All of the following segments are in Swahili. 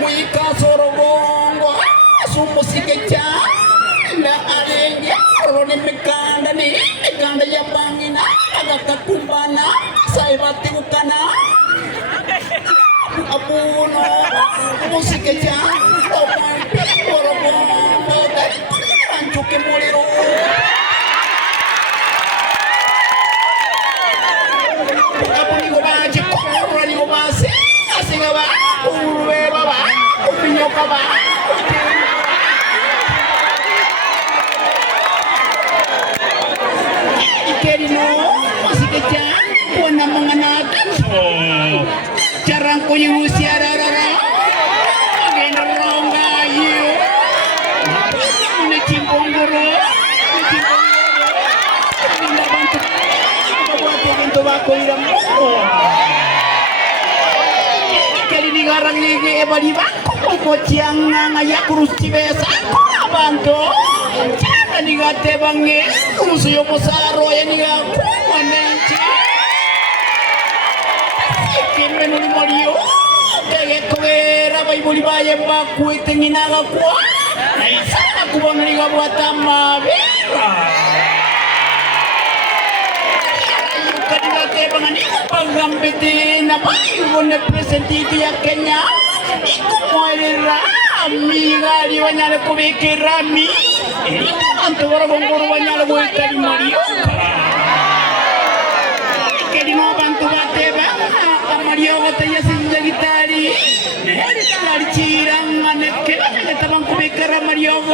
Mwika sorobongo sumusike cyane arenge rone mikanda ya bangina agakakumbana saibatikukana abuno musike cyane omampi sorobongo ancuke muliro abunigo baje koranigo base asingaba uwe baba upinyo baba ikerino masikeja wana manganaka jarang ko yung siarara agenda ronga yu ne chimbongoro na bantu bantu bako iramu ni garang ni ebaliba ko tianga ngaya kurus cibesa abanto jangan ni gate bangi musuyo posaro ya ni aku manenci kimenu ni morio dege kwera bai boli baye baku itenginaga kwa naisa aku bangi gabuatama bera bangani pagambiti na bayo na presentiti ya Kenya ikumoira amiga di wanyale kubikirami antoro bongoro wanyale boitari mario kedi no bantu bateba mario bataya sinja gitari ne cirang anek tabang kubikira mario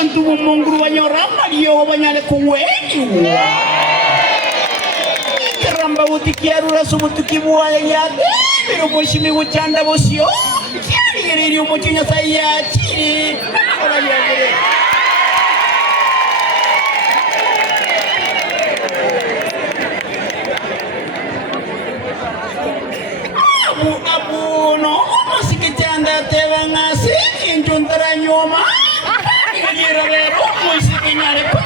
antu mongoro wanyora mario wanyale kuweni ramba utikiaru rasumutuki buaya yade biro boshimi uchanda bosio cyari riri umucinya saya ciri ora yagere abu no masikicanda tewangasi injuntara nyoma ngira bero musikinyale ko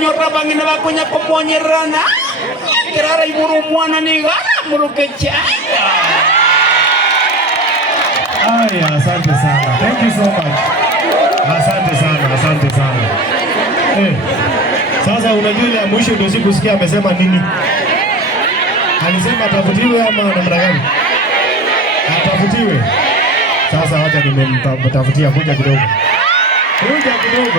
nyora bangina bakonya komonyerana kirara iburu mwana niga murukecha. Aya, asante sana. Thank you so much. Asante sana. Sasa unajua ile mwisho ndio sikusikia amesema nini? Alisema atafutiwe ama namna gani? Atafutiwe. Sasa acha nimemtafutia kuja kidogo.